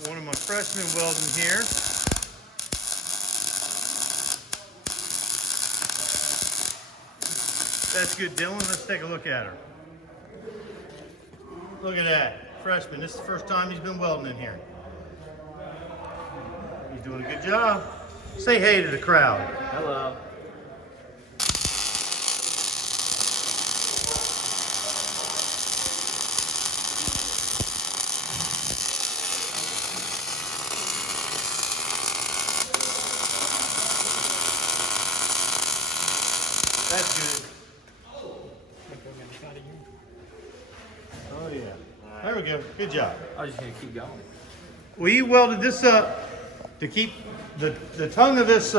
Got one of my freshmen welding here. That's good, Dylan. Let's take a look at her. Look at that. Freshman. This is the first time he's been welding in here. He's doing a good job. Say hey to the crowd. Hello. That's good. Oh yeah. There we go. Good job. I was just gonna keep going. We welded this up to keep the tongue of this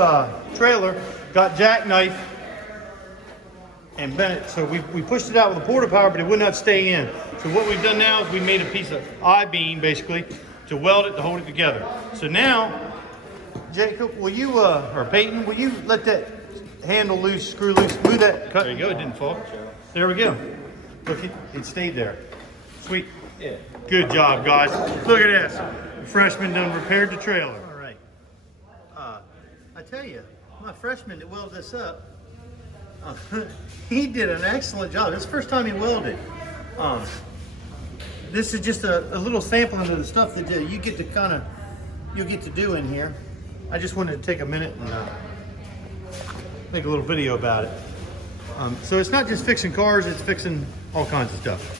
trailer got jackknife and bent it. So we pushed it out with a porta power, but it would not stay in. So what we've done now is we made a piece of I-beam basically to weld it to hold it together. So now, Jacob, will you or Peyton, will you let that handle loose, screw loose, move that cut? There you go. It didn't fall. There we go. Look, it stayed there. Sweet. Yeah. Good job, guys. Look at this. The freshman done repaired the trailer. All right. I tell you, my freshman that welded this up, he did an excellent job. This is the first time he welded. This is just a little sampling of the stuff that you get to you'll get to do in here. I just wanted to take a minute and make a little video about it. So it's not just fixing cars, it's fixing all kinds of stuff.